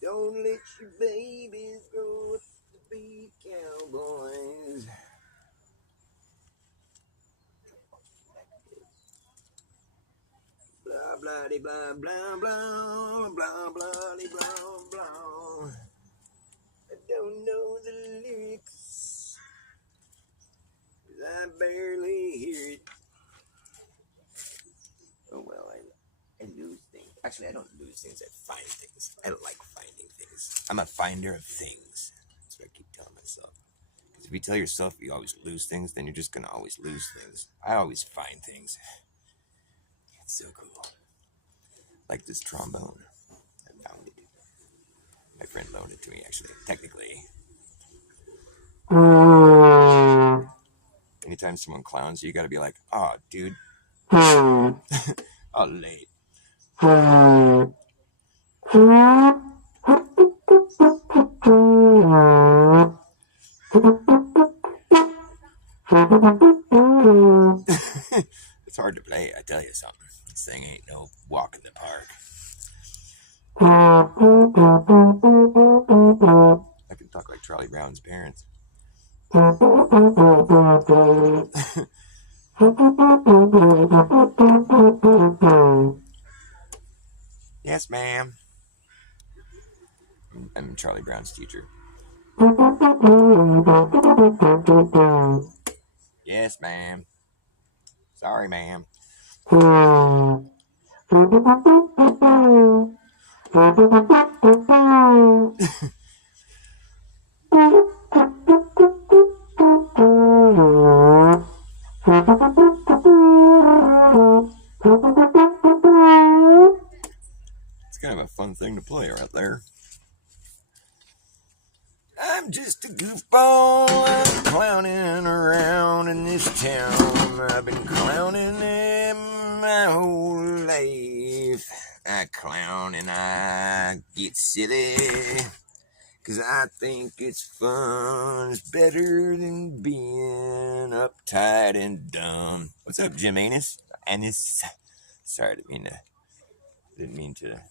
Don't let your babies grow up to be cowboys. Blah blah de blah blah blah blah blah de blah blah. I don't know the lyrics, 'cause I barely hear it. Oh well, I lose things. Actually, I don't lose things. I find things. I like finding things. I'm a finder of things. That's what I keep telling myself. Because if you tell yourself you always lose things, then you're just gonna always lose things. I always find things. It's so cool. Like this trombone. I found it. My friend loaned it to me, actually. Technically. Anytime someone clowns you, you gotta be like, oh, dude. Oh, late. It's hard to play, I tell you something. This thing ain't no walk in the park. I can talk like Charlie Brown's parents. Yes, ma'am. I'm Charlie Brown's teacher. Yes, ma'am. Sorry, ma'am. It's kind of a fun thing to play right there. I'm just a goofball. I'm clowning around in this town. I've been clowning my whole life. I clown and I get silly, 'cause I think it's fun. It's better than being uptight and dumb. What's up, Jim Anus? Sorry, didn't mean to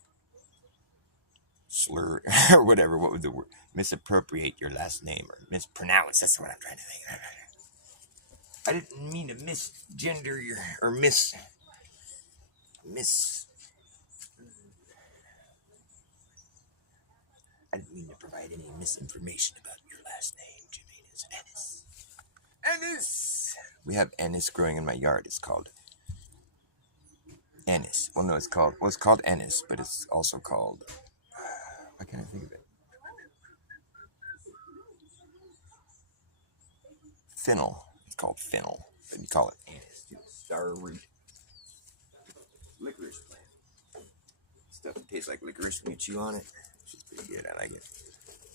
slur or whatever. What was the word? Misappropriate your last name or mispronounce. That's what I'm trying to think. I didn't mean to misgender your or miss. I didn't mean to provide any misinformation about your last name, Jimmy. It's Ennis. Ennis. We have Ennis growing in my yard. It's called Ennis. Well, no, it's called Ennis, but it's also called. Why can't I think of it? Fennel. It's called fennel, but you call it anise. Star root. Licorice plant. Stuff that tastes like licorice when you chew on it. It's pretty good. I like it.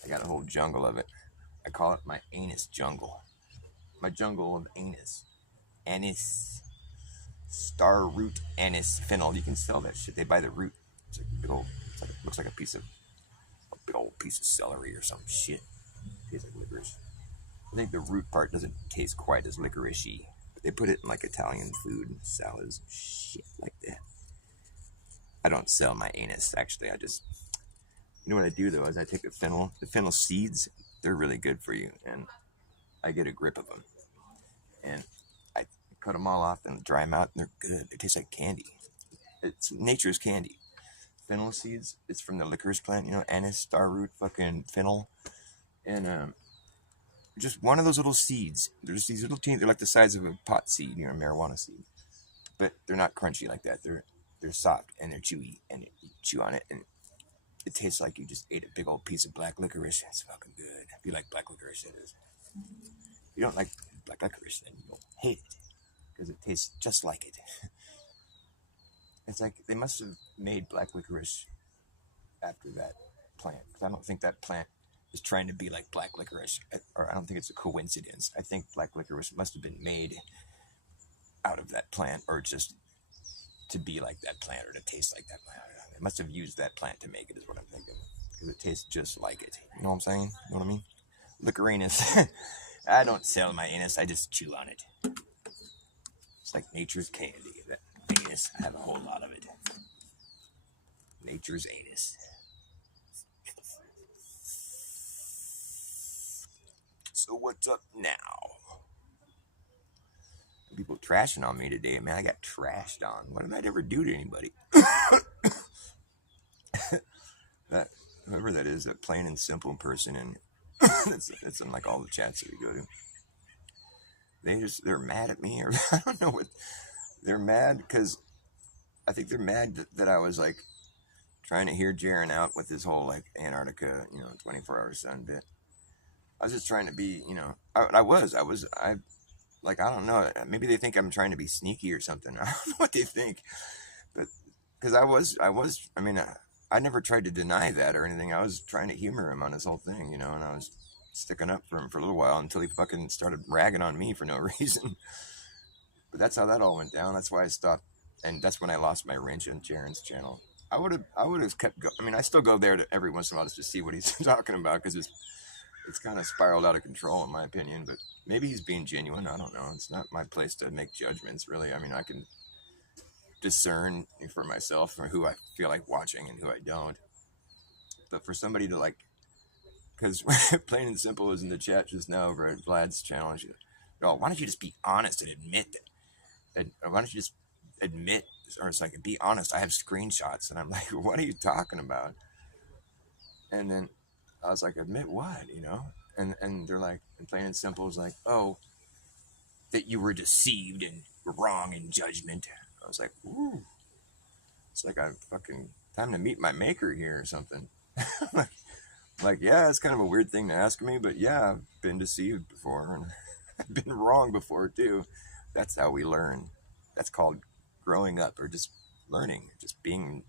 I got a whole jungle of it. I call it my anus jungle. My jungle of anus. Anise. Star root anise fennel. You can sell that shit. They buy the root. It's like a big old. It looks like a big old piece of celery or some shit. It tastes like licorice. I think the root part doesn't taste quite as licorice-y, but they put it in like Italian food and salads, shit like that. I don't sell my anus, actually. You know what I do though is I take the fennel seeds. They're really good for you, and I get a grip of them, and I cut them all off and dry them out, and they're good. They taste like candy. It's nature's candy. Fennel seeds. It's from the licorice plant, anise, star root, fucking fennel, and just one of those little seeds. There's these little teeny. They're like the size of a pot seed, a marijuana seed, but they're not crunchy like that. They're soft and they're chewy, and you chew on it, and it tastes like you just ate a big old piece of black licorice. It's fucking good. If you like black licorice, it is. If you don't like black licorice, then you'll hate it because it tastes just like it. It's like they must have made black licorice after that plant, because I don't think that plant is trying to be like black licorice, or I don't think it's a coincidence. I think black licorice must have been made out of that plant, or just to be like that plant, or to taste like that plant. They must have used that plant to make it, is what I'm thinking, because it tastes just like it. You know what I'm saying? You know what I mean? Licorinus. I don't sell my anus, I just chew on it. It's like nature's candy. That anus. I have a whole lot of it. Nature's anus. So what's up now? People trashing on me today, man. I got trashed on. What did I ever do to anybody? That whoever that is, that plain and simple person, and that's in like all the chats that we go to. They're mad at me, or I don't know what. They're mad because I think they're mad that I was like trying to hear Jaren out with his whole like Antarctica, 24-hour sun bit. I was just trying to be, I don't know. Maybe they think I'm trying to be sneaky or something. I don't know what they think, but because I never tried to deny that or anything. I was trying to humor him on his whole thing, and I was sticking up for him for a little while until he fucking started ragging on me for no reason. But that's how that all went down. That's why I stopped, and that's when I lost my wrench on Jaren's channel. I would have kept going. I still go there every once in a while just to see what he's talking about because it's kind of spiraled out of control in my opinion. But maybe he's being genuine. I don't know. It's not my place to make judgments, really. I can discern for myself for who I feel like watching and who I don't. But for somebody to like, because plain and simple is in the chat just now over at Vlad's channel. And why don't you just be honest and admit that? Why don't you just admit, or it's like, be honest, I have screenshots. And I'm like, what are you talking about? And then I was like, admit what, And they're like, and plain and simple is like, oh, that you were deceived and wrong in judgment. I was like, ooh, it's like I'm fucking time to meet my maker here or something. like, yeah, it's kind of a weird thing to ask me, but yeah, I've been deceived before and I've been wrong before too. That's how we learn. That's called growing up, or just learning, just being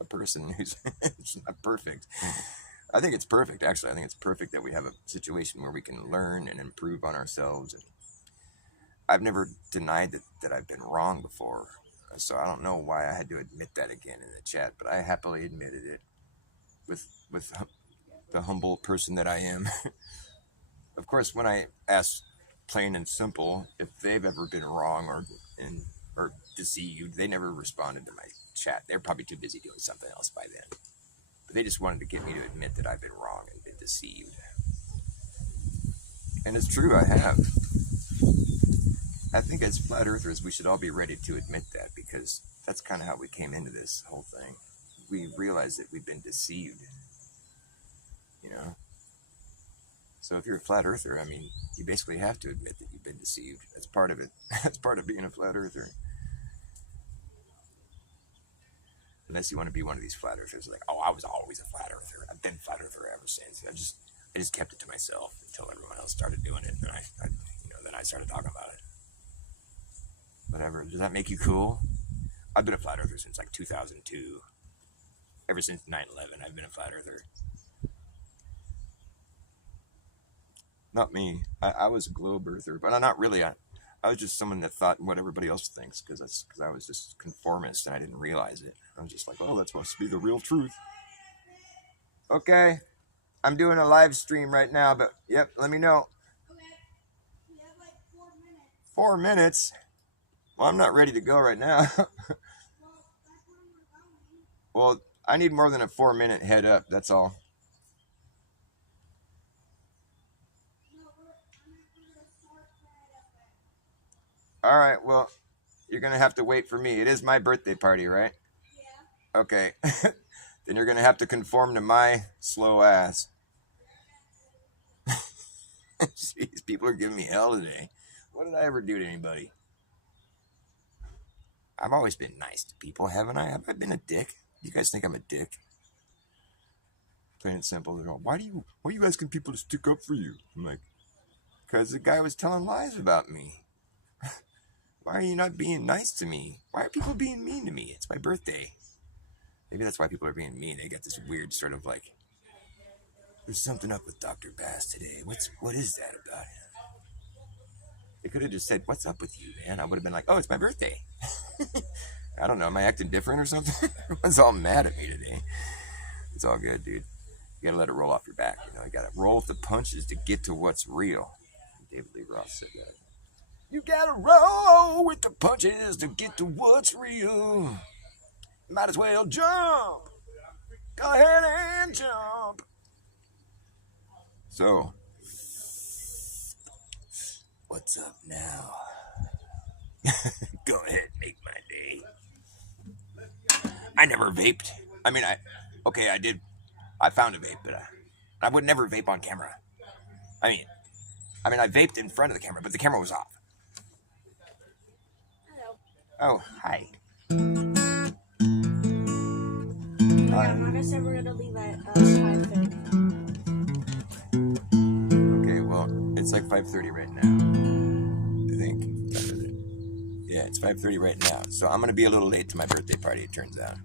a person who's not perfect. I think it's perfect, actually. I think it's perfect that we have a situation where we can learn and improve on ourselves. And I've never denied that I've been wrong before. So I don't know why I had to admit that again in the chat, but I happily admitted it with the humble person that I am. Of course, when I ask plain and simple if they've ever been wrong or deceived, they never responded to my chat. They're probably too busy doing something else by then. But they just wanted to get me to admit that I've been wrong and been deceived. And it's true, I have. I think as flat earthers, we should all be ready to admit that, because that's kind of how we came into this whole thing. We realized that we've been deceived, So if you're a flat earther, you basically have to admit that you've been deceived. That's part of it. That's part of being a flat earther. Unless you want to be one of these flat earthers, like, oh, I was always a flat earther. I've been flat earther ever since. I just kept it to myself until everyone else started doing it, and then I started talking about it. Whatever. Does that make you cool? I've been a flat earther since like 2002. Ever since 9/11, I've been a flat earther. Not me. I was a globe earther, but not really. I was just someone that thought what everybody else thinks, because I was just conformist and I didn't realize it. I was just like, oh, that's supposed to be the real truth. Okay, I'm doing a live stream right now, but yep, let me know. Okay. We have like 4 minutes. 4 minutes? Well, I'm not ready to go right now. Well, I need more than a 4-minute head up, that's all. All right, well, you're going to have to wait for me. It is my birthday party, right? Yeah. Okay. Then you're going to have to conform to my slow ass. Jeez, people are giving me hell today. What did I ever do to anybody? I've always been nice to people, haven't I? Have I been a dick? You guys think I'm a dick? Plain and simple. They're all, why are you asking people to stick up for you? I'm like, because the guy was telling lies about me. Why are you not being nice to me? Why are people being mean to me? It's my birthday. Maybe that's why people are being mean. They got this weird sort of like, there's something up with Dr. Bass today. What is that about him? They could have just said, what's up with you, man? I would have been like, oh, it's my birthday. I don't know. Am I acting different or something? Everyone's all mad at me today. It's all good, dude. You gotta let it roll off your back. You gotta roll with the punches to get to what's real. David Lee Roth said that. You gotta roll with the punches to get to what's real. Might as well jump. Go ahead and jump. So, what's up now? Go ahead, make my day. I never vaped. I mean, I did. I found a vape, but I would never vape on camera. I mean, I vaped in front of the camera, but the camera was off. Hello. Oh, hi. Like I said, we're gonna leave at 5:30. Okay, well, it's like 5:30 right now. I think. Yeah, it's 5:30 right now. So I'm gonna be a little late to my birthday party. It turns out.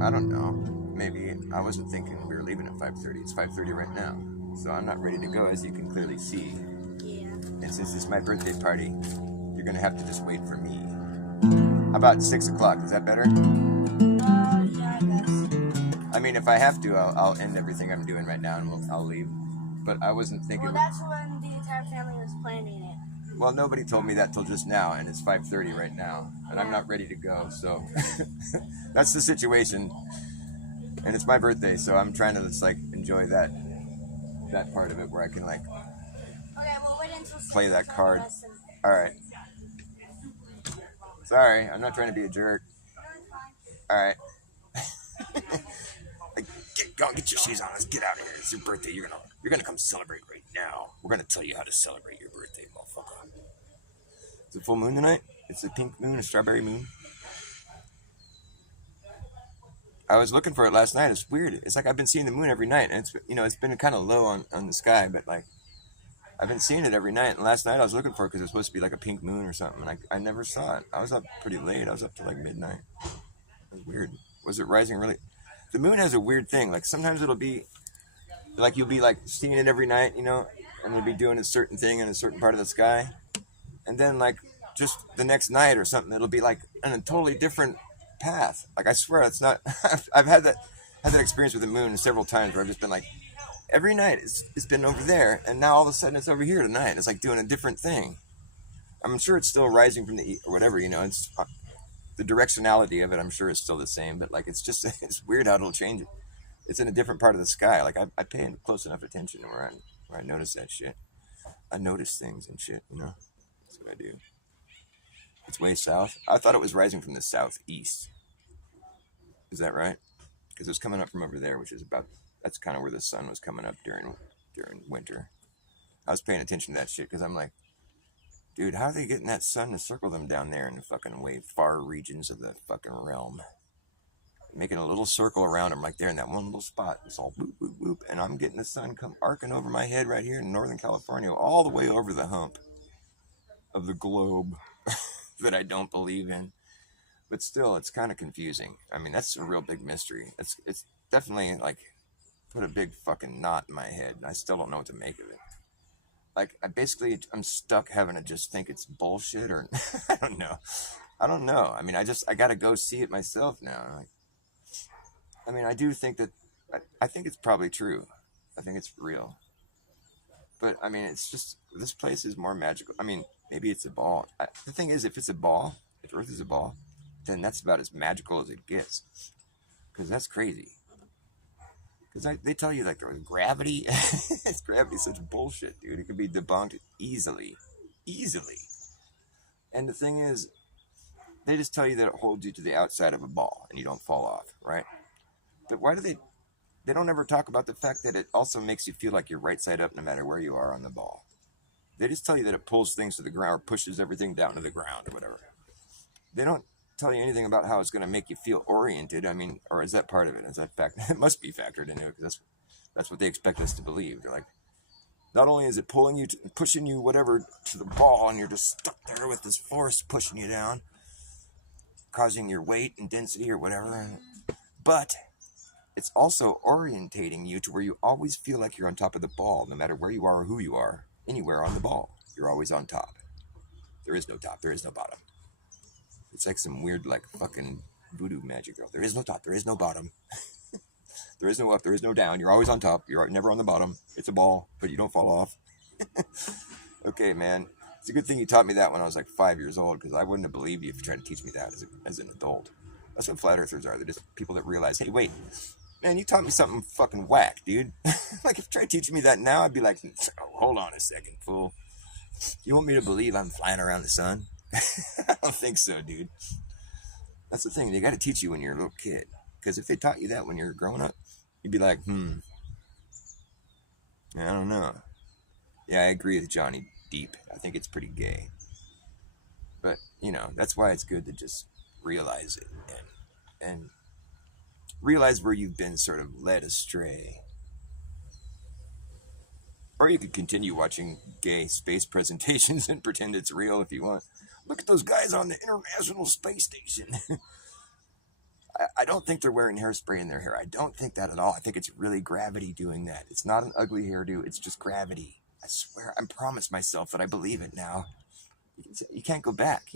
I don't know. Maybe I wasn't thinking we were leaving at 5:30. It's 5:30 right now, so I'm not ready to go, as you can clearly see. Yeah. And since it's my birthday party, you're gonna have to just wait for me. How about 6 o'clock? Is that better? Yeah, I guess. I mean, if I have to, I'll end everything I'm doing right now and I'll leave. But I wasn't thinking. Well, that's when the entire family was planning it. Well, nobody told me that till just now, and it's 5:30 right now, and I'm not ready to go. So that's the situation. And it's my birthday, so I'm trying to just like enjoy that part of it where I can like Okay, we'll wait until play that card. All right. Sorry, I'm not trying to be a jerk. All right. Get your shoes on. Let's get out of here. It's your birthday. You're gonna come celebrate right now. We're gonna tell you how to celebrate your birthday, motherfucker. It's a full moon tonight. It's a pink moon, a strawberry moon. I was looking for it last night. It's weird. It's like I've been seeing the moon every night, and it's been kind of low on the sky, but like I've been seeing it every night. And last night I was looking for it because it was supposed to be like a pink moon or something, and I never saw it. I was up pretty late. I was up to like midnight. It was weird. Was it rising really? The moon has a weird thing. Like sometimes it'll be like you'll be like seeing it every night, and it'll be doing a certain thing in a certain part of the sky, and then like just the next night or something, it'll be like in a totally different path. Like I swear, it's not. I've had that experience with the moon several times where I've just been like, every night it's been over there, and now all of a sudden it's over here tonight. It's like doing a different thing. I'm sure it's still rising from the east or whatever. It's the directionality of it. I'm sure is still the same, but like it's weird how it'll change it. It's in a different part of the sky. Like I pay close enough attention where I notice that shit. I notice things and shit. That's what I do. It's way south. I thought it was rising from the southeast. Is that right? Because it was coming up from over there, which is that's kind of where the sun was coming up during winter. I was paying attention to that shit because I'm like, dude, how are they getting that sun to circle them down there in the fucking way far regions of the fucking realm? Making a little circle around them right there in that one little spot. It's all boop, boop, boop. And I'm getting the sun come arcing over my head right here in Northern California, all the way over the hump of the globe that I don't believe in. But still, it's kind of confusing. I mean, that's a real big mystery. It's definitely like put a big fucking knot in my head. And I still don't know what to make of it. Like, I'm stuck having to just think it's bullshit or I don't know. I mean, I got to go see it myself now. I do think that, I think it's probably true. I think it's real. But, I mean, it's just, this place is more magical. I mean, maybe it's a ball. The thing is, if it's a ball, if Earth is a ball, then that's about as magical as it gets. Because that's crazy. Because they tell you, like, gravity, gravity's such bullshit, dude. It can be debunked easily. And the thing is, they just tell you that it holds you to the outside of a ball and you don't fall off, right? But why do they don't ever talk about the fact that it also makes you feel like you're right side up no matter where you are on the ball. They just tell you that it pulls things to the ground or pushes everything down to the ground or whatever. They don't tell you anything about how it's going to make you feel oriented. I mean, or is that part of it? Is that fact? It must be factored into it because that's what they expect us to believe. They're like, not only is it pulling you, pushing you, whatever, to the ball, and you're just stuck there with this force pushing you down, causing your weight and density or whatever, but it's also orientating you to where you always feel like you're on top of the ball, no matter where you are or who you are, anywhere on the ball. You're always on top. There is no top. There is no bottom. It's like some weird, like, fucking voodoo magic girl. There is no top. There is no bottom. There is no up. There is no down. You're always on top. You're never on the bottom. It's a ball, but you don't fall off. Okay, man. It's a good thing you taught me that when I was like 5 years old, because I wouldn't have believed you if you tried to teach me that as an adult. That's what flat earthers are. They're just people that realize, hey, wait, man, you taught me something fucking whack, dude. Like, if you tried teaching me that now, I'd be like, oh, hold on a second, fool. You want me to believe I'm flying around the sun? I don't think so, dude. That's the thing. They got to teach you when you're a little kid. Because if they taught you that when you're growing up, you'd be like, I don't know. Yeah, I agree with Johnny Deep. I think it's pretty gay. But, that's why it's good to just realize it and realize where you've been sort of led astray. Or you could continue watching gay space presentations and pretend it's real if you want. Look at those guys on the International Space Station. I don't think they're wearing hairspray in their hair. I don't think that at all. I think it's really gravity doing that. It's not an ugly hairdo. It's just gravity. I swear, I promised myself that I believe it now. You can't go back,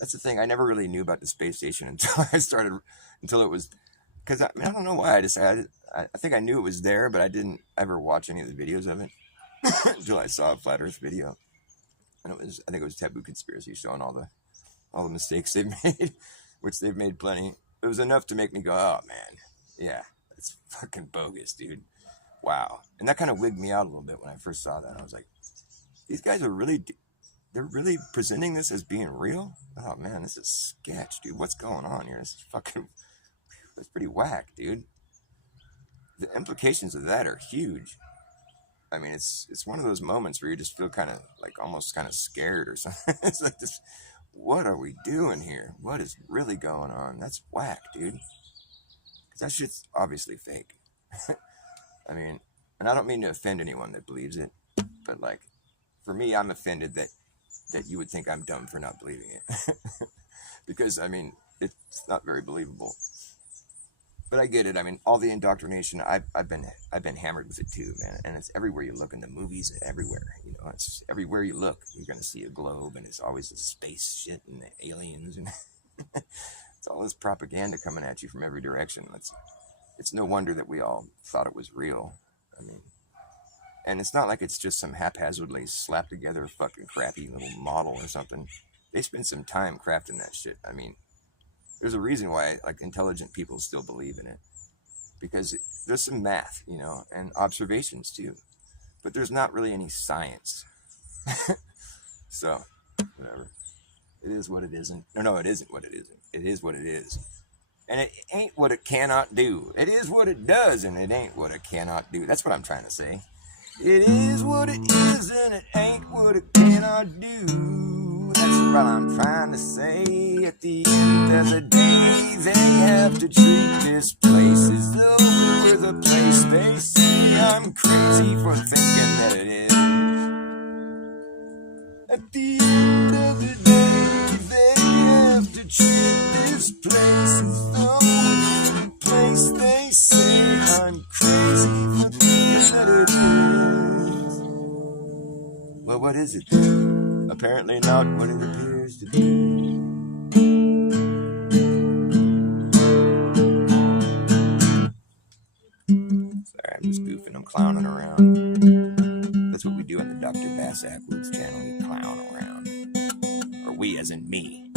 That's the thing. I never really knew about the space station until it was, because I don't know why. I think I knew it was there, but I didn't ever watch any of the videos of it until I saw a flat Earth video, and I think it was Taboo Conspiracy showing all the mistakes they've made, which they've made plenty. It was enough to make me go, oh man, yeah, that's fucking bogus, dude. Wow. And that kind of wigged me out a little bit when I first saw that. I was like, these guys are they're really presenting this as being real? Oh man, this is sketch, dude. What's going on here? This is that's pretty whack, dude. The implications of that are huge. I mean, it's one of those moments where you just feel kind of like almost kind of scared or something. It's like this, what are we doing here? What is really going on? That's whack, dude. Because that shit's obviously fake. I mean, and I don't mean to offend anyone that believes it, but like, for me, I'm offended that you would think I'm dumb for not believing it. Because, I mean, it's not very believable. But I get it. I mean, all the indoctrination, I've been hammered with it too, man. And it's everywhere you look in the movies, everywhere. It's everywhere you look, you're gonna see a globe, and it's always the space shit and the aliens, and it's all this propaganda coming at you from every direction. It's no wonder that we all thought it was real. I mean, and it's not like it's just some haphazardly slapped together fucking crappy little model or something. They spend some time crafting that shit. I mean, there's a reason why like intelligent people still believe in it, because there's some math, and observations too, but there's not really any science. So whatever, it is what it isn't. No, it isn't what it isn't. It is what it is, and it ain't what it cannot do. It is what it does, and it ain't what it cannot do. That's what I'm trying to say. It is what it is, and it ain't what it cannot do. That's what I'm trying to say. At the end of the day, they have to treat this place as though it were the place they say I'm crazy for thinking that it is. At the end of the day, they have to treat this place as though it's the place they say I'm crazy for thinking that it is. Well, what is it then? Apparently not what it appears to be. Sorry, I'm just goofing. I'm clowning around. That's what we do on the Dr. Bass Ackwards channel. We clown around. Or we as in me.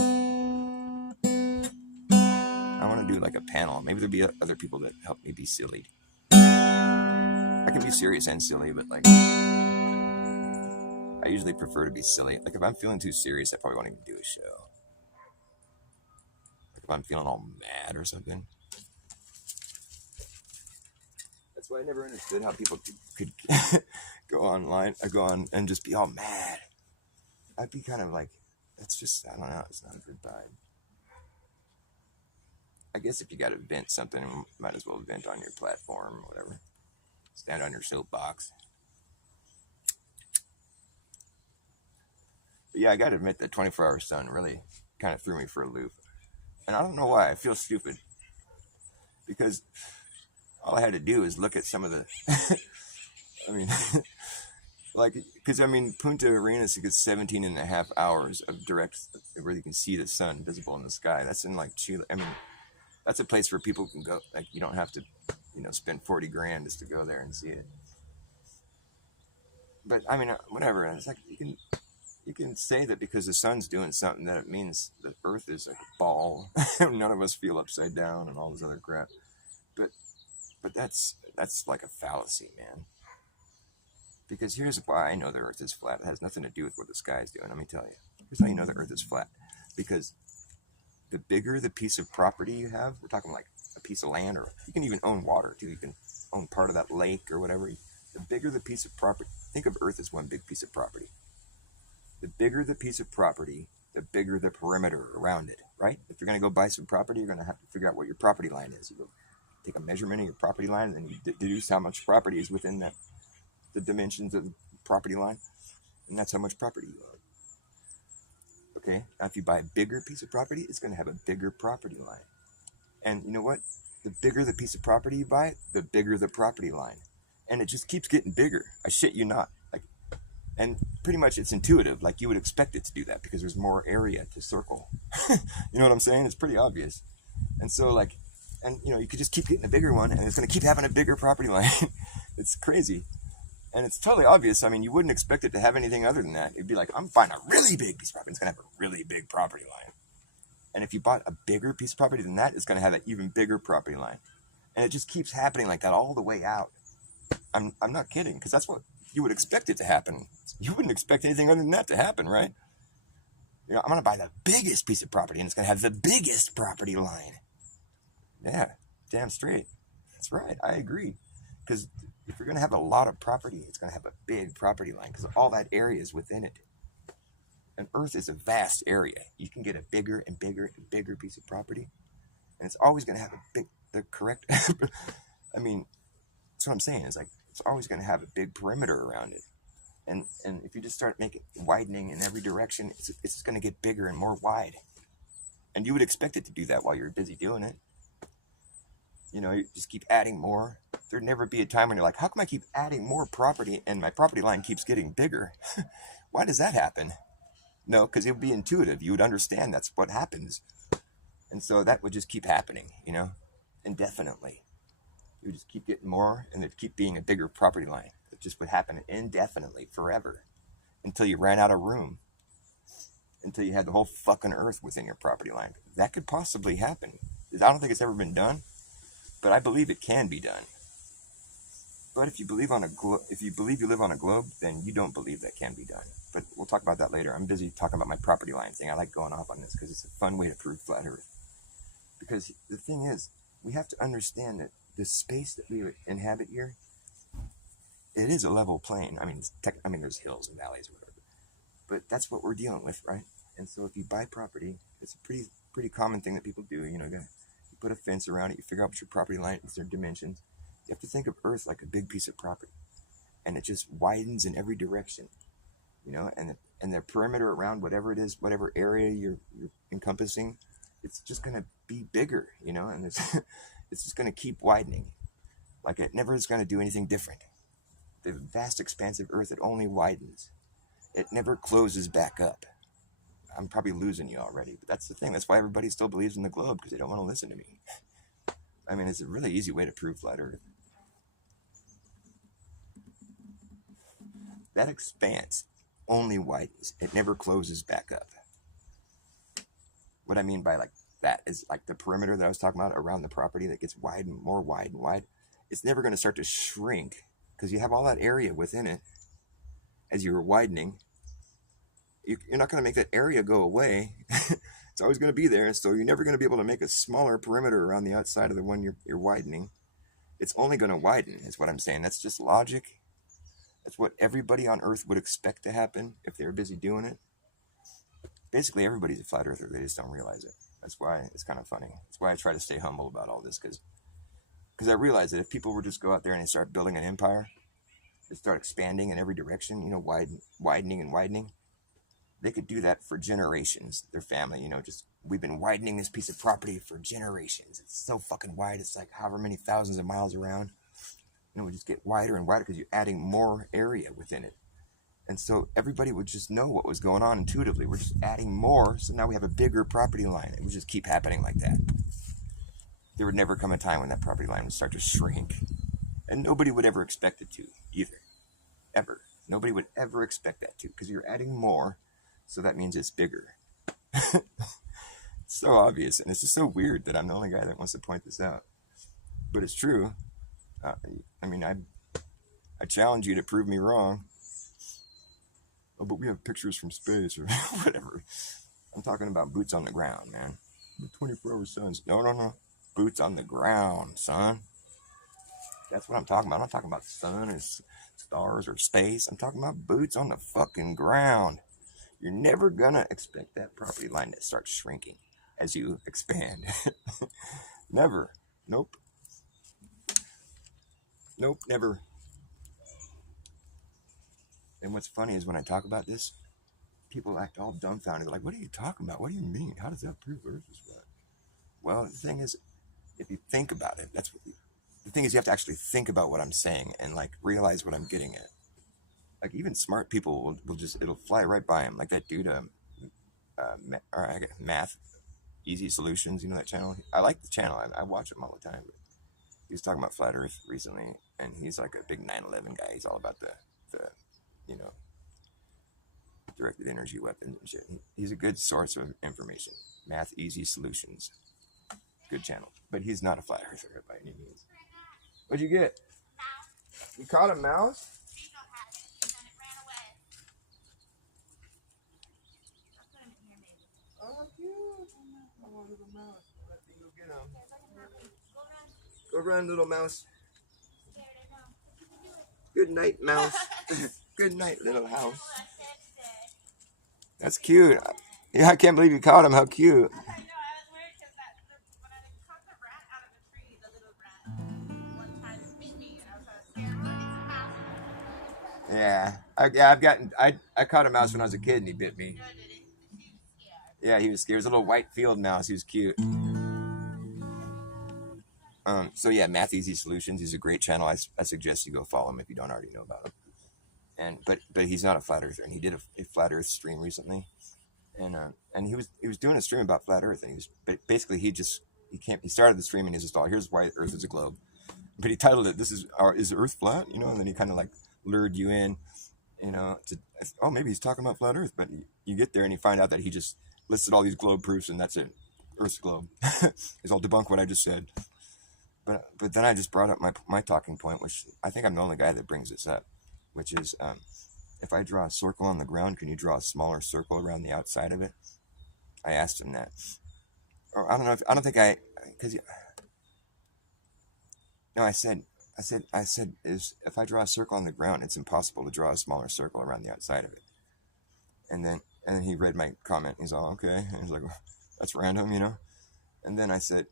I want to do like a panel. Maybe there'll be other people that help me be silly. I can be serious and silly, but like, I usually prefer to be silly. Like if I'm feeling too serious, I probably won't even do a show. Like if I'm feeling all mad or something. That's why I never understood how people could go online, go on and just be all mad. I'd be kind of like, that's just, I don't know, it's not a good vibe. I guess if you got to vent something, you might as well vent on your platform or whatever. Stand on your soapbox. But yeah, I got to admit that 24-hour sun really kind of threw me for a loop. And I don't know why. I feel stupid. Because all I had to do is look at some of the... I mean... like, because, I mean, Punta Arenas, you get 17 and a half hours of direct... where you can see the sun visible in the sky. That's in, like, Chile. I mean, that's a place where people can go. Like, you don't have to, spend 40 grand just to go there and see it. But I mean, whatever. It's like you can say that because the sun's doing something that it means the Earth is like a ball. None of us feel upside down and all this other crap. But that's like a fallacy, man. Because here's why I know the Earth is flat. It has nothing to do with what the sky is doing. Let me tell you. Here's how you know the Earth is flat. Because the bigger the piece of property you have, we're talking like a piece of land, or you can even own water too. You can own part of that lake or whatever. The bigger the piece of property, think of Earth as one big piece of property. The bigger the piece of property, the bigger the perimeter around it, right? If you're going to go buy some property, you're going to have to figure out what your property line is. You go take a measurement of your property line, and then you deduce how much property is within the dimensions of the property line, and that's how much property you own. Okay, now if you buy a bigger piece of property, it's going to have a bigger property line. And you know what? The bigger the piece of property you buy, the bigger the property line. And it just keeps getting bigger. I shit you not. And pretty much it's intuitive. Like you would expect it to do that because there's more area to circle. You know what I'm saying? It's pretty obvious. And so you could just keep getting a bigger one and it's going to keep having a bigger property line. It's crazy. And it's totally obvious. I mean, you wouldn't expect it to have anything other than that. It'd be like, I'm buying a really big piece of property. It's going to have a really big property line. And if you bought a bigger piece of property than that, it's going to have an even bigger property line. And it just keeps happening like that all the way out. I'm not kidding, because that's what you would expect it to happen. You wouldn't expect anything other than that to happen, right? I'm going to buy the biggest piece of property, and it's going to have the biggest property line. Yeah, damn straight. That's right. I agree. Because if you're going to have a lot of property, it's going to have a big property line because all that area is within it. And Earth is a vast area. You can get a bigger and bigger and bigger piece of property, and it's always going to have the correct. I mean, that's what I'm saying. Is like it's always going to have a big perimeter around it. And if you just start making widening in every direction, it's just going to get bigger and more wide. And you would expect it to do that while you're busy doing it. You just keep adding more. There'd never be a time when you're like, how come I keep adding more property and my property line keeps getting bigger? Why does that happen? No, because it would be intuitive. You would understand that's what happens. And so that would just keep happening, indefinitely. You would just keep getting more and it'd keep being a bigger property line. It just would happen indefinitely, forever, until you ran out of room, until you had the whole fucking Earth within your property line. That could possibly happen. I don't think it's ever been done, but I believe it can be done. But if you believe you live on a globe, then you don't believe that can be done. But we'll talk about that later. I'm busy talking about my property line thing. I like going off on this because it's a fun way to prove flat Earth. Because the thing is, we have to understand that the space that we inhabit here, it is a level plane. I mean, there's hills and valleys or whatever, but that's what we're dealing with, right? And so if you buy property, it's a pretty common thing that people do. You put a fence around it. You figure out what your property line is, their dimensions. You have to think of Earth like a big piece of property, and it just widens in every direction, and the perimeter around whatever it is, whatever area you're encompassing, it's just going to be bigger, and it's just going to keep widening. Like it never is going to do anything different. The vast expanse of Earth, it only widens. It never closes back up. I'm probably losing you already, but that's the thing. That's why everybody still believes in the globe, because they don't want to listen to me. I mean, it's a really easy way to prove flat Earth. That expanse only widens. It never closes back up. What I mean by like that is like the perimeter that I was talking about around the property that gets wide and more wide and wide. It's never going to start to shrink because you have all that area within it. As you're widening, you're not going to make that area go away. It's always going to be there. So you're never going to be able to make a smaller perimeter around the outside of the one you're widening. It's only going to widen, is what I'm saying. That's just logic. That's what everybody on Earth would expect to happen if they were busy doing it. Basically, everybody's a flat earther. They just don't realize it. That's why it's kind of funny. That's why I try to stay humble about all this, because I realize that if people would just go out there and they start building an empire, they start expanding in every direction, widening and widening, they could do that for generations. Their family, we've been widening this piece of property for generations. It's so fucking wide. It's like however many thousands of miles around. We just get wider and wider because you're adding more area within it. And so everybody would just know what was going on intuitively. We're just adding more, so now we have a bigger property line. It would just keep happening like that. There would never come a time when that property line would start to shrink. And nobody would ever expect it to, either. Ever. Nobody would ever expect that to, because you're adding more, so that means it's bigger. It's so obvious, and it's just so weird that I'm the only guy that wants to point this out. But it's true. I mean, I challenge you to prove me wrong. Oh, but we have pictures from space or whatever. I'm talking about boots on the ground, man. 24-hour suns. No. Boots on the ground, son. That's what I'm talking about. I'm not talking about the sun or stars or space. I'm talking about boots on the fucking ground. You're never gonna expect that property line to start shrinking as you expand. Never. Nope. Nope, never. And what's funny is when I talk about this, people act all dumbfounded. They're like, what are you talking about? What do you mean? How does that prove Earth is flat? Well, the thing is, if you think about it, the thing is you have to actually think about what I'm saying and like realize what I'm getting at. Like even smart people will just, it'll fly right by them. Like that dude, Math Easy Solutions, you know that channel? I like the channel. I watch him all the time. But he was talking about flat Earth recently, and he's like a big 9/11 guy. He's all about the directed energy weapons and shit. He's a good source of information. Math Easy Solutions. Good channel. But he's not a flat earther by any means. What'd you get? You caught a mouse? Oh, cute. I want a little mouse. Let me go get him. Go run, little mouse. Good night, mouse. Good night, little house. That's cute. Yeah, I can't believe you caught him. How cute. I know, I was worried because when I caught the rat out of the tree, the little rat one time bit me, and I was scared. I caught a mouse when I was a kid and he bit me. Yeah, he was scared. He was a little white field mouse. He was cute. So yeah, Math Easy Solutions. He's a great channel. I suggest you go follow him if you don't already know about him. And but he's not a flat earther, and he did a flat Earth stream recently, and he was doing a stream about flat Earth, and basically he started the stream and he's just all, here's why Earth is a globe, but he titled it, is Earth flat, and then he kind of like lured you in, to maybe he's talking about flat Earth, but you get there and you find out that he just listed all these globe proofs and that's it, Earth's globe. It's all debunk what I just said. But then I just brought up my talking point, which I think I'm the only guy that brings this up, which is if I draw a circle on the ground, can you draw a smaller circle around the outside of it? I asked him that. Or I said if I draw a circle on the ground, it's impossible to draw a smaller circle around the outside of it. And then he read my comment. He's all, okay. And he's like, well, that's random, And then I said,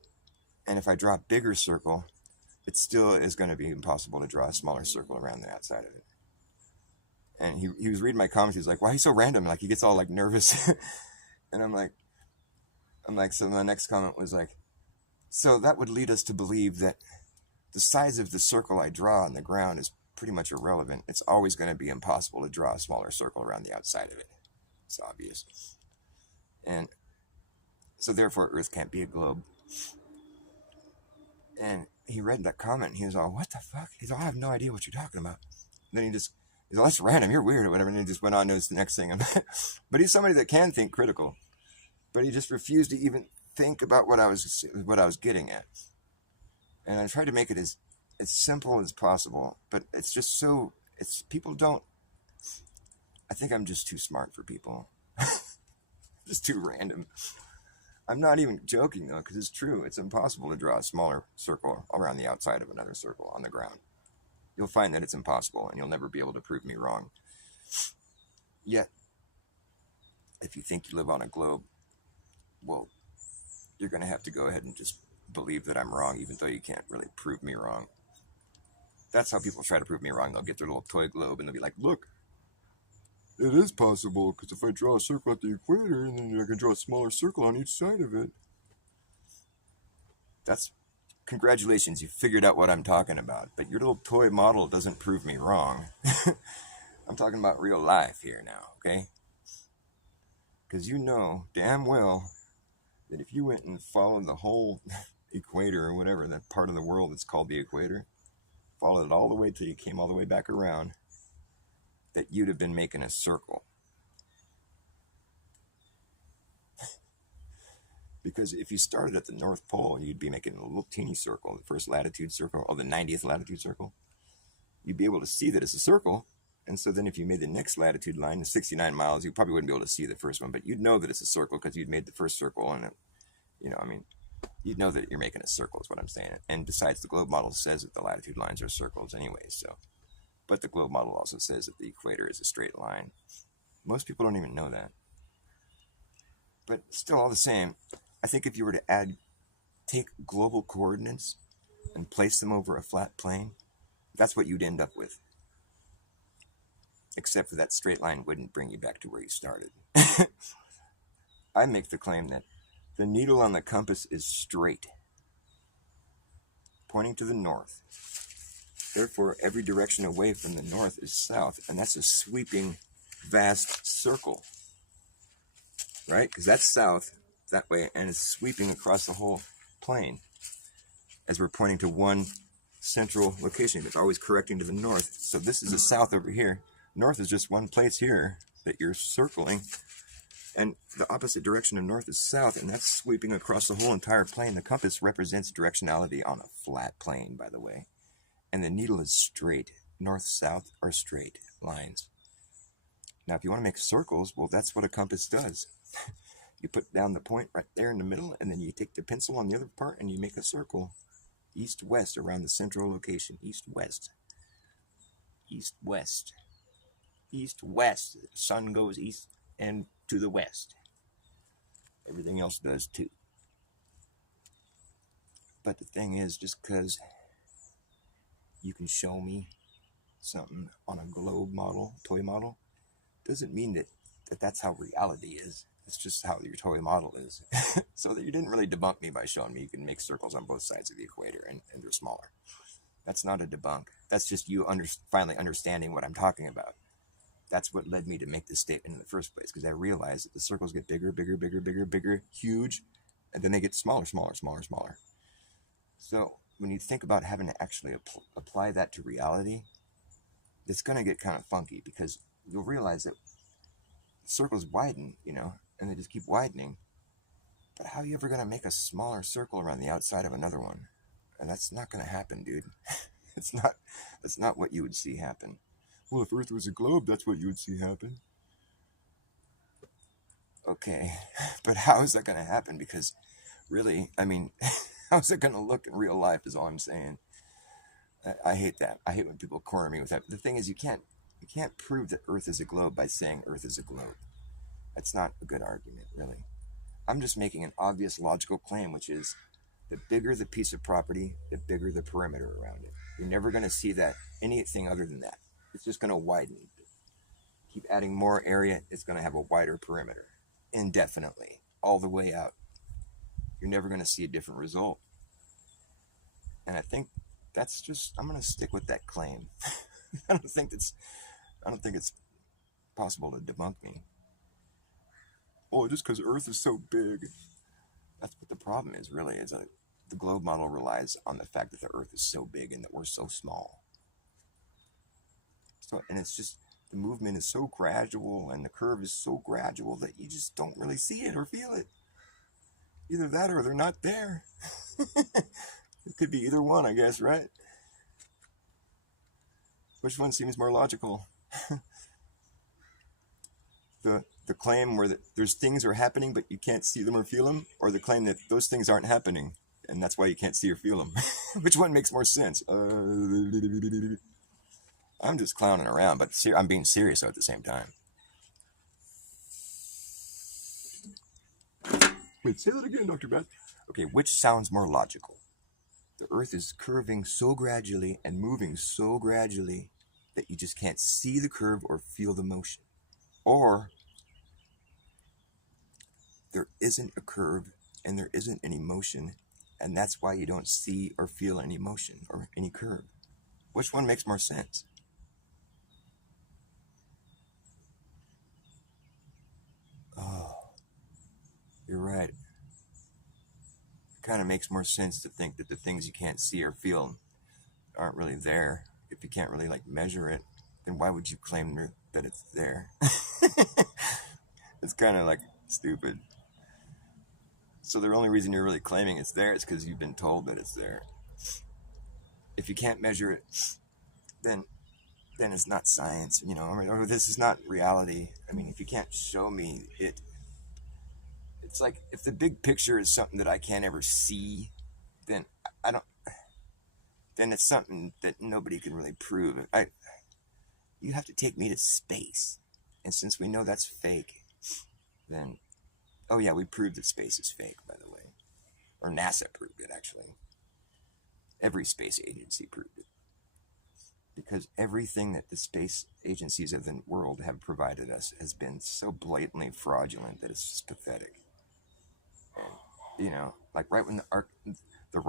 and if I draw a bigger circle, it still is going to be impossible to draw a smaller circle around the outside of it. And he was reading my comments. He was like, why are you so random? Like, he gets all like nervous. And I'm like, so my next comment was like, so that would lead us to believe that the size of the circle I draw on the ground is pretty much irrelevant. It's always going to be impossible to draw a smaller circle around the outside of it. It's obvious. And so therefore Earth can't be a globe. And he read that comment and he was all, what the fuck? He's all, I have no idea what you're talking about. And then he's all, that's random, you're weird or whatever. And he just went on to the next thing. But he's somebody that can think critical. But he just refused to even think about what I was getting at. And I tried to make it as simple as possible. But it's just people don't, I think I'm just too smart for people. Just too random. I'm not even joking, though, because it's true. It's impossible to draw a smaller circle around the outside of another circle on the ground. You'll find that it's impossible, and you'll never be able to prove me wrong. Yet, if you think you live on a globe, well, you're going to have to go ahead and just believe that I'm wrong, even though you can't really prove me wrong. That's how people try to prove me wrong. They'll get their little toy globe, and they'll be like, look, it is possible, because if I draw a circle at the equator, and then I can draw a smaller circle on each side of it. Congratulations, you figured out what I'm talking about. But your little toy model doesn't prove me wrong. I'm talking about real life here now, okay? Because you know damn well that if you went and followed the whole equator or whatever, that part of the world that's called the equator, followed it all the way till you came all the way back around, that you'd have been making a circle. Because if you started at the North Pole, you'd be making a little teeny circle, the first latitude circle, or the 90th latitude circle. You'd be able to see that it's a circle. And so then if you made the next latitude line, the 69 miles, you probably wouldn't be able to see the first one, but you'd know that it's a circle because you'd made the first circle. And, you'd know that you're making a circle is what I'm saying. And besides, the globe model says that the latitude lines are circles anyway. But the globe model also says that the equator is a straight line. Most people don't even know that. But still, all the same, I think if you were to take global coordinates and place them over a flat plane, that's what you'd end up with. Except for that straight line wouldn't bring you back to where you started. I make the claim that the needle on the compass is straight, pointing to the north. Therefore, every direction away from the north is south, and that's a sweeping, vast circle. Right? Because that's south that way, and it's sweeping across the whole plane as we're pointing to one central location. It's always correcting to the north. So this is the south over here. North is just one place here that you're circling, and the opposite direction of north is south, and that's sweeping across the whole entire plane. The compass represents directionality on a flat plane, by the way, and the needle is straight. North, south are straight lines. Now, if you want to make circles, well, that's what a compass does. You put down the point right there in the middle, and then you take the pencil on the other part, and you make a circle east-west around the central location. East-west. East-west. East-west. The sun goes east and to the west. Everything else does too. But the thing is, just because you can show me something on a globe model, toy model, doesn't mean that that's how reality is. It's just how your toy model is. So that you didn't really debunk me by showing me you can make circles on both sides of the equator and they're smaller. That's not a debunk. That's just you finally understanding what I'm talking about. That's what led me to make this statement in the first place, because I realized that the circles get bigger, bigger, bigger, bigger, bigger, huge, and then they get smaller, smaller, smaller, smaller. So when you think about having to actually apply that to reality, it's going to get kind of funky, because you'll realize that circles widen, and they just keep widening. But how are you ever going to make a smaller circle around the outside of another one? And that's not going to happen, dude. That's not what you would see happen. Well, if Earth was a globe, that's what you would see happen. Okay, but how is that going to happen? Because really, how's it going to look in real life is all I'm saying. I hate that. I hate when people corner me with that. But the thing is, you can't prove that Earth is a globe by saying Earth is a globe. That's not a good argument, really. I'm just making an obvious logical claim, which is the bigger the piece of property, the bigger the perimeter around it. You're never going to see that anything other than that. It's just going to widen. Keep adding more area, it's going to have a wider perimeter. Indefinitely. All the way out. You're never going to see a different result. And I think that's just, I'm going to stick with that claim. I don't think it's possible to debunk me. Oh, just because Earth is so big. That's what the problem is, really. The globe model relies on the fact that the Earth is so big and that we're so small. And it's just, the movement is so gradual and the curve is so gradual that you just don't really see it or feel it. Either that or they're not there. It could be either one, I guess, right? Which one seems more logical? The claim where there's things are happening but you can't see them or feel them, or the claim that those things aren't happening and that's why you can't see or feel them? Which one makes more sense? I'm just clowning around, but I'm being serious though at the same time. Wait, say that again, Dr. Beth. Okay, which sounds more logical? The Earth is curving so gradually and moving so gradually that you just can't see the curve or feel the motion. Or there isn't a curve and there isn't any motion, and that's why you don't see or feel any motion or any curve. Which one makes more sense? Oh, you're right. It kind of makes more sense to think that the things you can't see or feel aren't really there if you can't really measure it. then why would you claim that it's there? It's kind of like stupid. So the only reason you're really claiming it's there is because you've been told that it's there. If you can't measure it, then it's not science, or this is not reality. I mean, if you can't show me it, it's like if the big picture is something that I can't ever see, then I don't. Then it's something that nobody can really prove. You have to take me to space, and since we know that's fake, then oh yeah, we proved that space is fake, by the way, or NASA proved it actually. Every space agency proved it. Because everything that the space agencies of the world have provided us has been so blatantly fraudulent that it's just pathetic. And, like right when the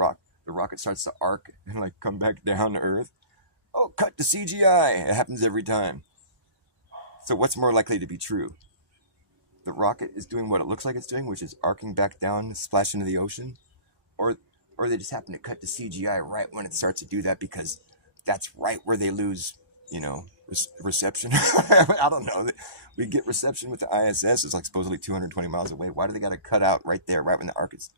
rocket starts to arc and like come back down to Earth, oh, cut to CGI. It happens every time. So what's more likely to be true? The rocket is doing what it looks like it's doing, which is arcing back down, splash into the ocean, or they just happen to cut to CGI right when it starts to do that because that's right where they lose, reception. I don't know. We get reception with the ISS. It's like supposedly 220 miles away. Why do they got to cut out right there, right when the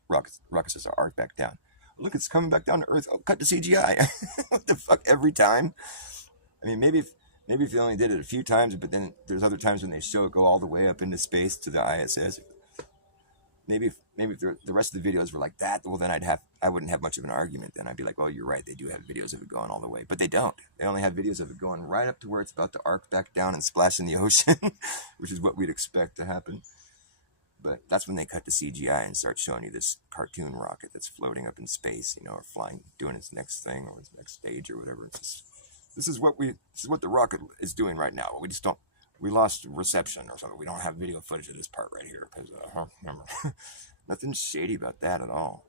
rocket starts to arc back down? Look, it's coming back down to Earth. Oh, cut to CGI. What the fuck? Every time? I mean, maybe if they only did it a few times, but then there's other times when they show it go all the way up into space to the ISS. Maybe if the rest of the videos were like that, well, then I wouldn't have much of an argument. Then I'd be like, oh, you're right. They do have videos of it going all the way, but they don't. They only have videos of it going right up to where it's about to arc back down and splash in the ocean, which is what we'd expect to happen. But that's when they cut to CGI and start showing you this cartoon rocket that's floating up in space, or flying, doing its next thing or its next stage or whatever. This is what the rocket is doing right now. We lost reception or something. We don't have video footage of this part right here because remember, nothing shady about that at all.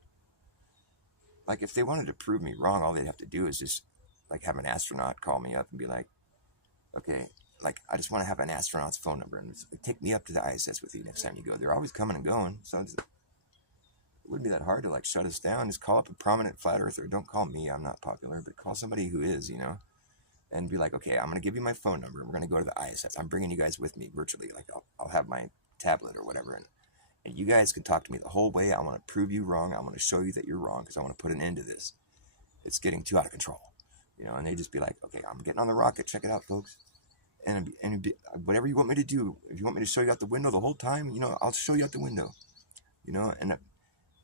Like if they wanted to prove me wrong, all they'd have to do is just like have an astronaut call me up and be like, okay, like I just want to have an astronaut's phone number and take me up to the ISS with you next time you go. They're always coming and going, so it wouldn't be that hard to like shut us down. Just call up a prominent flat earther. Don't call me. I'm not popular, but call somebody who is, and be like, okay, I'm going to give you my phone number. We're going to go to the ISS. I'm bringing you guys with me virtually. Like I'll have my tablet or whatever. And you guys can talk to me the whole way. I want to prove you wrong. I want to show you that you're wrong because I want to put an end to this. It's getting too out of control, and they just be like, okay, I'm getting on the rocket. Check it out, folks. And it'd be, whatever you want me to do, if you want me to show you out the window the whole time, I'll show you out the window, and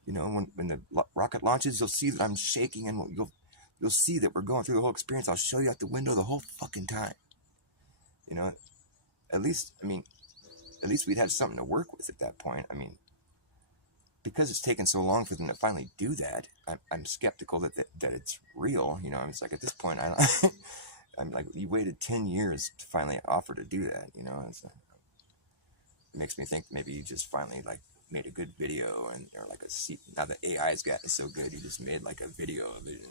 when the rocket launches, you'll see that I'm shaking and you'll see that we're going through the whole experience. I'll show you out the window the whole fucking time. At least we'd have something to work with at that point. I mean, because it's taken so long for them to finally do that, I'm skeptical that it's real. It's like at this point, I'm like, you waited 10 years to finally offer to do that. It makes me think maybe you just finally like made a good video or like now the AI's gotten so good, you just made like a video of it,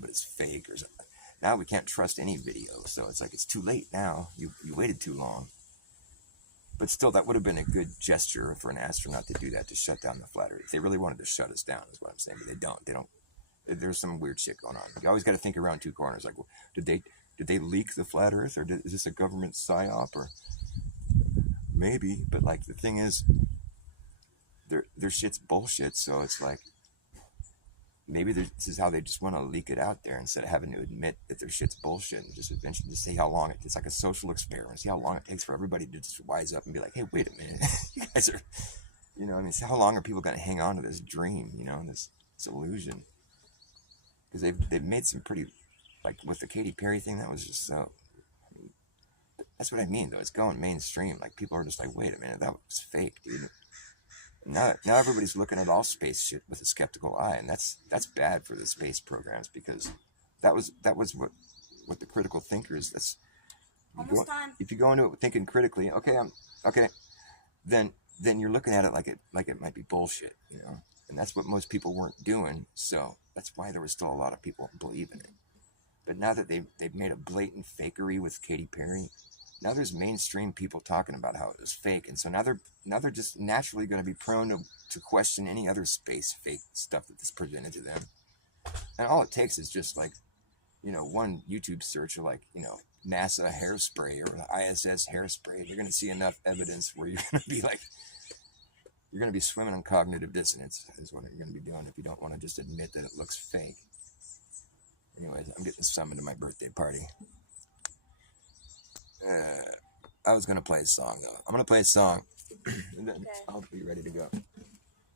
but it's fake or something. Now we can't trust any video, so it's like it's too late now. You waited too long. But still, that would have been a good gesture for an astronaut to do that, to shut down the flat Earth. If they really wanted to shut us down, is what I'm saying. But they don't. There's some weird shit going on. You always got to think around two corners. Like, well, did they leak the flat Earth, or is this a government psyop, or maybe? But like the thing is, their shit's bullshit. So it's like maybe this is how they just want to leak it out there instead of having to admit that their shit's bullshit and just eventually just see how long it's like a social experiment. See how long it takes for everybody to just wise up and be like, hey, wait a minute, you guys are, see how long are people going to hang on to this dream, this illusion? Because they've made some pretty, like with the Katy Perry thing, that was just so. I mean, that's what I mean though. It's going mainstream. Like people are just like, wait a minute, that was fake, dude. Now everybody's looking at all space shit with a skeptical eye, and that's bad for the space programs because that was what the critical thinkers. That's if you go into it thinking critically, okay, then you're looking at it like it might be bullshit, and that's what most people weren't doing. So that's why there was still a lot of people believing it. But now that they've made a blatant fakery with Katy Perry. Now there's mainstream people talking about how it was fake, and so now they're just naturally going to be prone to question any other space fake stuff that's presented to them. And all it takes is just like, one YouTube search of like, NASA hairspray or the ISS hairspray. You're going to see enough evidence where you're going to be like, you're going to be swimming in cognitive dissonance is what you're going to be doing if you don't want to just admit that it looks fake. Anyways, I'm getting summoned to my birthday party. I was going to play a song, though. I'm going to play a song, and then I'll be ready to go. Is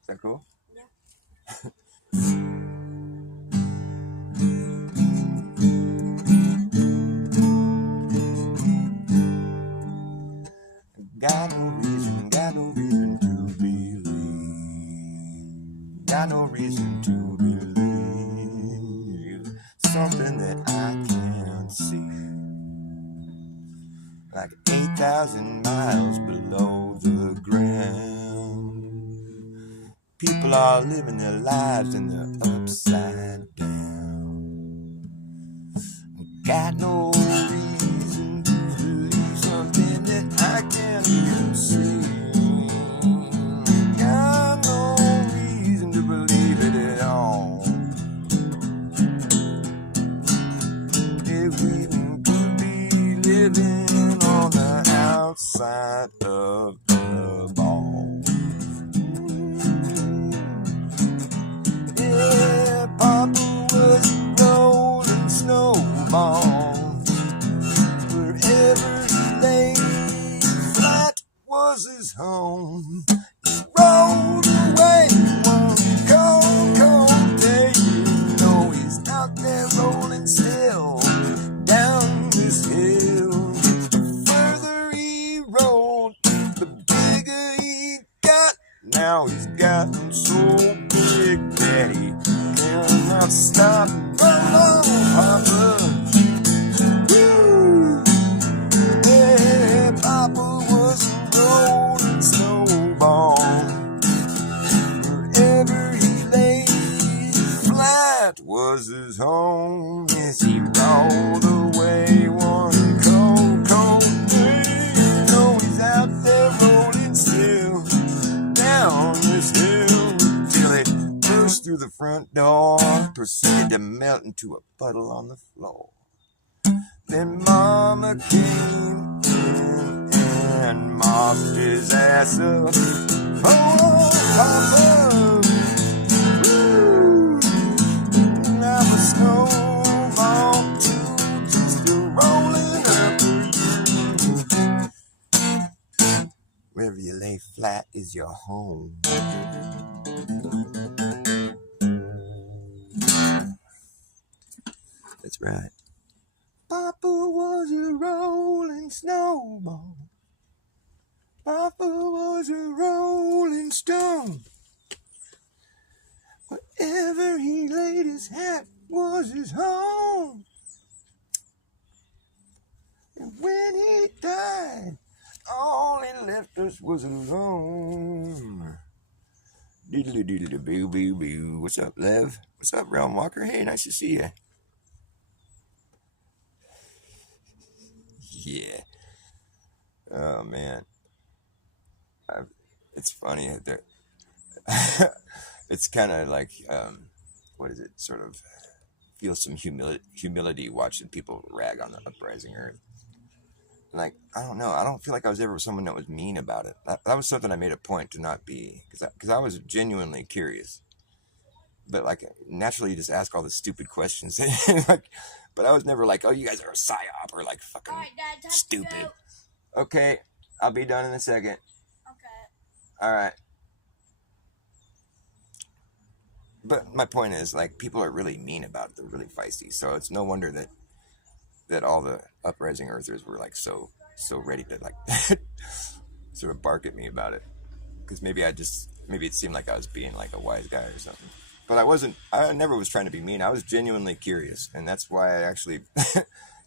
that cool? Yeah. Got no reason to believe. Got no reason to believe something that I can't see. Like 8,000 miles below the ground, people are living their lives in the upside down. Got no reason to believe something that I can't even see. Got no reason to believe it at all. If we could be living on the outside of the ball. Yeah, Papa was a rolling snowball. Wherever he lay, flat was his home. He rolled away one cold, cold day. You know he's out there rolling still down this hill. The further he rolled, the bigger he got. Now he's gotten so big that he cannot stop. Roll on, Papa. Woo! Yeah, Papa was a rolling snowball. Wherever he lay, flat was his home. Yes, he rolled away one cold, cold day. You know he's out there rolling still down this hill till it burst through the front door, proceeded to melt into a puddle on the floor. Then Mama came in and mopped his ass up. Oh, Papa, woo! Now the snowball too, just a rolling up. Wherever you lay flat is your home. That's right. Papa was a rolling snowball. Papa was a rolling stone. Wherever he laid his hat was his home. And when he died, all he left us was alone. Diddly diddly boo boo boo. What's up, Lev? What's up, Realm Walker? Hey, nice to see you. Yeah. Oh man. It's funny that it's kind of like what is it? Sort of feel some humility watching people rag on the uprising earth. Like, I don't know. I don't feel like I was ever someone that was mean about it. That was something I made a point to not be, because I was genuinely curious. But like, naturally, you just ask all the stupid questions. Like, but I was never like, oh, you guys are a psyop or like fucking Dad, time stupid. to go. Okay, I'll be done in a second. Okay. All right. But my point is, like, people are really mean about it. They're really feisty. So it's no wonder that all the uprising earthers were like so ready to like sort of bark at me about it, because maybe it seemed like I was being like a wise guy or something, but I never was trying to be mean. I was genuinely curious, and that's why I actually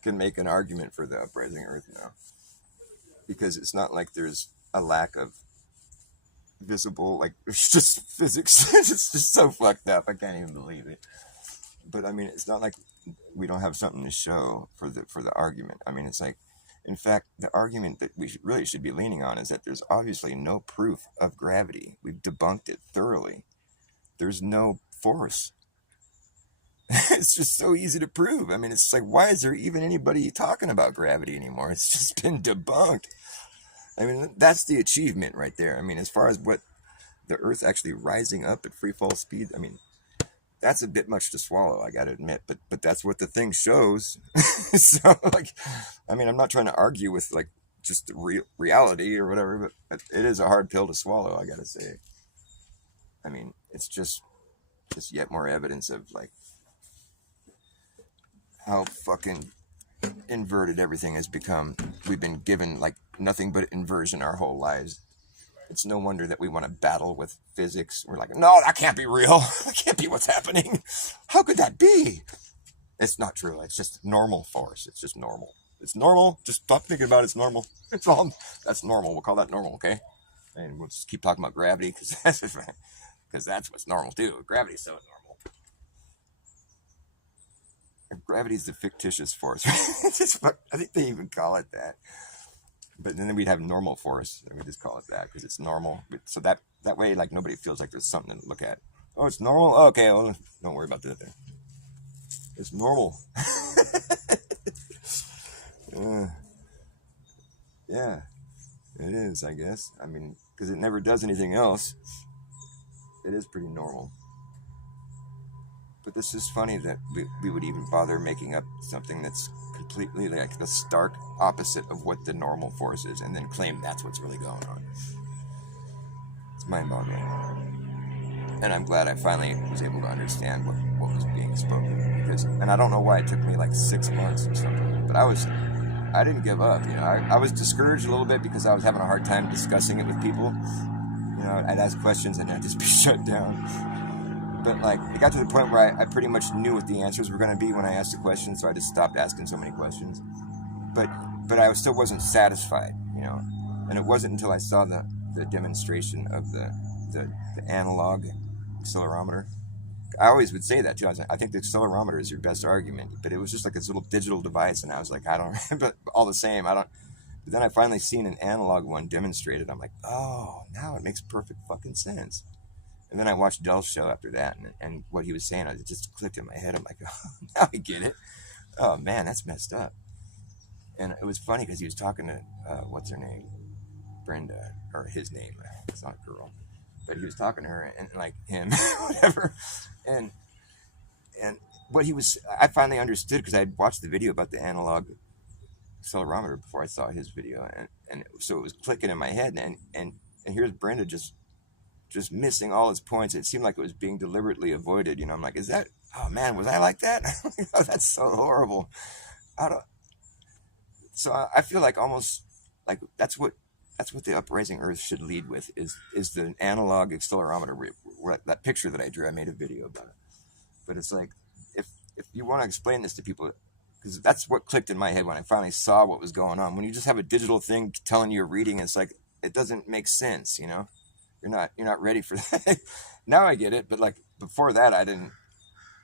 can make an argument for the uprising earth now, because it's not like there's a lack of visible, like, it's just physics. It's just so fucked up, I can't even believe it. But I mean, it's not like we don't have something to show for the argument. I mean, it's like, in fact, the argument that we really should be leaning on is that there's obviously no proof of gravity. We've debunked it thoroughly. There's no force. It's just so easy to prove. I mean, it's like, why is there even anybody talking about gravity anymore? It's just been debunked. I mean, that's the achievement right there. I mean, as far as what the Earth actually rising up at free fall speed, I mean, that's a bit much to swallow, I gotta admit. But that's what the thing shows. So, like, I mean, I'm not trying to argue with like just the reality or whatever, but it is a hard pill to swallow, I gotta say. I mean, it's just yet more evidence of like how fucking inverted everything has become. We've been given like nothing but inversion our whole lives. It's no wonder that we want to battle with physics. We're like, no, that can't be real. That can't be what's happening. How could that be? It's not true. It's just normal force. It's just normal. It's normal. Just stop thinking about it. It's normal. It's all, that's normal. We'll call that normal, okay? And we'll just keep talking about gravity because that's what's normal too. Gravity's so normal. Gravity's the fictitious force. I think they even call it that. But then we'd have normal force, and we just call it that because it's normal. So that way, like, nobody feels like there's something to look at. Oh, it's normal? Oh, okay, well, don't worry about that then. It's normal. Yeah, it is, I guess. I mean, because it never does anything else. It is pretty normal. But this is funny that we would even bother making up something that's completely like the stark opposite of what the normal force is and then claim that's what's really going on. It's mind-boggling. And I'm glad I finally was able to understand what was being spoken. And I don't know why it took me like 6 months or something, but I didn't give up. You know, I was discouraged a little bit because I was having a hard time discussing it with people. You know, I'd ask questions and I'd just be shut down. But like, it got to the point where I pretty much knew what the answers were going to be when I asked the questions, so I just stopped asking so many questions. But I still wasn't satisfied, you know. And it wasn't until I saw the demonstration of the analog accelerometer. I always would say that too. I think the accelerometer is your best argument, but it was just like this little digital device, and I was like, I don't. But all the same, I don't. But then I finally seen an analog one demonstrated. I'm like, oh, now it makes perfect fucking sense. And then I watched Dell's show after that, and what he was saying, it just clicked in my head. I'm like, oh, now I get it. Oh, man, that's messed up. And it was funny because he was talking to, what's her name? Brenda, or his name. It's not a girl. But he was talking to her, and like him, whatever. And what he was, I finally understood because I had watched the video about the analog accelerometer before I saw his video. And so it was clicking in my head. And here's Brenda just missing all his points. It seemed like it was being deliberately avoided. You know, I'm like, is that, oh man, was I like that? Oh, that's so horrible. So I feel like almost like that's what the uprising Earth should lead with is the analog accelerometer. That picture that I drew, I made a video about it. But it's like, if you want to explain this to people, because that's what clicked in my head when I finally saw what was going on. When you just have a digital thing telling you you're reading, it's like, it doesn't make sense, you know? You're not ready for that. Now I get it, but like before that I didn't.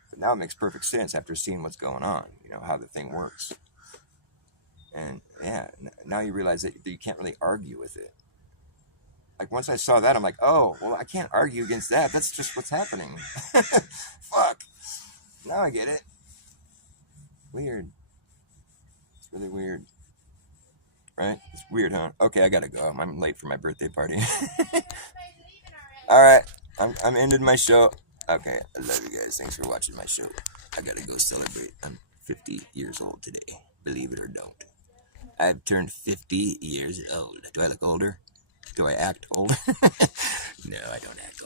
But now it makes perfect sense after seeing what's going on, you know, how the thing works. And yeah, now you realize that you can't really argue with it. Like once I saw that, I'm like, oh, well, I can't argue against that. That's just what's happening. Fuck. Now I get it. Weird. It's really weird. Right? It's weird, huh? Okay, I gotta go. I'm late for my birthday party. All right, I'm ending my show. Okay, I love you guys. Thanks for watching my show. I gotta go celebrate. I'm 50 years old today. Believe it or don't. I've turned 50 years old. Do I look older? Do I act older? No, I don't act